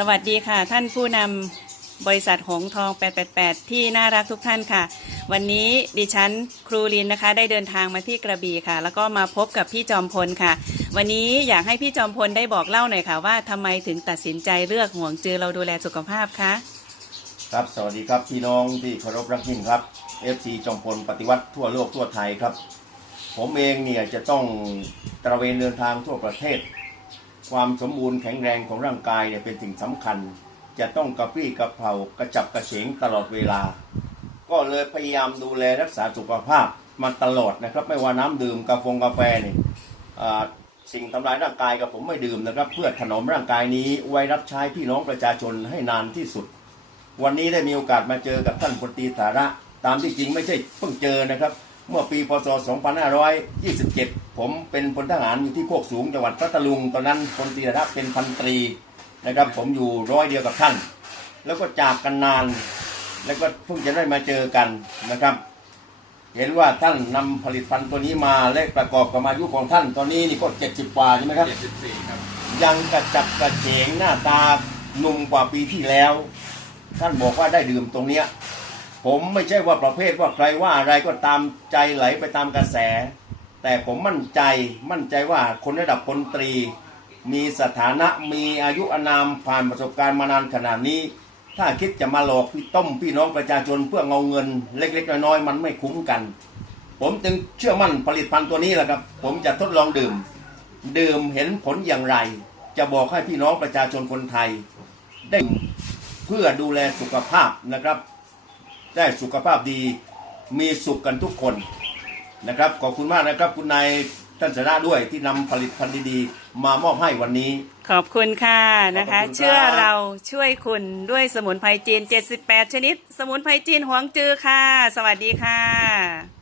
สวัสดีค่ะ ท่านผู้นำบริษัทหงทอง 888 ที่น่ารักทุกท่านค่ะ วันนี้ดิฉันครูลินนะคะ ได้เดินทางมาที่กระบี่ค่ะ แล้วก็มาพบกับพี่จอมพลค่ะ วันนี้อยากให้พี่จอมพลได้บอกเล่าหน่อยค่ะว่าทำไมถึงตัดสินใจเลือกห่วงจือเราดูแลสุขภาพคะครับสวัสดีครับพี่น้องที่เคารพรักยิ่งครับ FC จอมพลปฏิวัติทั่วโลกทั่วไทยครับ ผมเองเนี่ยจะต้องตระเวนเดินทางทั่วประเทศ ความสมบูรณ์แข็งแรงของร่างกายเนี่ยเป็นสิ่งสำคัญ จะต้องกระปรี้กระเพรากระจับกระเฉงตลอดเวลา ก็เลยพยายามดูแลรักษาสุขภาพมาตลอดนะครับ ไม่ว่าน้ำดื่มกาแฟกาแฟเนี่ยสิ่งทำลายร่างกายกับผมไม่ดื่มนะครับ เพื่อถนอมร่างกายนี้ไว้รับใช้พี่น้องประชาชนให้นานที่สุด วันนี้ได้มีโอกาสมาเจอกับท่านพลตรีสาระ ตามที่จริงไม่ใช่เพิ่งเจอนะครับ เมื่อปีพศ 2527 ผมเป็นพลทหารอยู่ที่โคกสูงจังหวัดพัทลุง ตอนนั้นพลตรีสาระเป็นพันตรีนะครับ ผมอยู่ร้อยเดียวกับท่าน แล้วก็จากกันนาน แล้วก็เพิ่งจะได้มาเจอกันนะครับ เห็นว่าท่านนำผลิตภัณฑ์ตัวนี้มาและประกอบกับอายุของท่าน ตอนนี้นี่ก็70กว่าใช่ไหมครับ74ครับ ยังกระจับกระเฉงหน้าตาหนุ่มกว่าปีที่แล้ว ท่านบอกว่าได้ดื่มตรงเนี้ยผมไม่ใช่ว่าประเภทว่าใครว่าอะไรก็ตามใจไหลไปตามกระแส แต่ผมมั่นใจมั่นใจว่าคนระดับพลตรี มีสถานะมีอายุอานามผ่านประสบการณ์มานานขนาดนี้ ถ้าคิดจะมาหลอกพี่ต้มพี่น้องประชาชนเพื่อเอาเงินเล็กๆน้อยๆมันไม่คุ้มกัน ผมจึงเชื่อมั่นผลิตภัณฑ์ตัวนี้แหละครับ ผมจะทดลองดื่ม ดื่มเห็นผลอย่างไร จะบอกให้พี่น้องประชาชนคนไทย ได้เพื่อดูแลสุขภาพนะครับ ได้สุขภาพดีมีสุขกันทุกคน นะครับขอบคุณมากนะครับ คุณนายท่านสระด้วยที่นำผลิตภัณฑ์ดีๆ มามอบให้วันนี้ ขอบคุณค่ะนะคะ ขอบคุณครับ เชื่อเราช่วยคุณด้วยสมุนไพรจีน 78 ชนิด สมุนไพรจีนหวงจือค่ะ สวัสดีค่ะ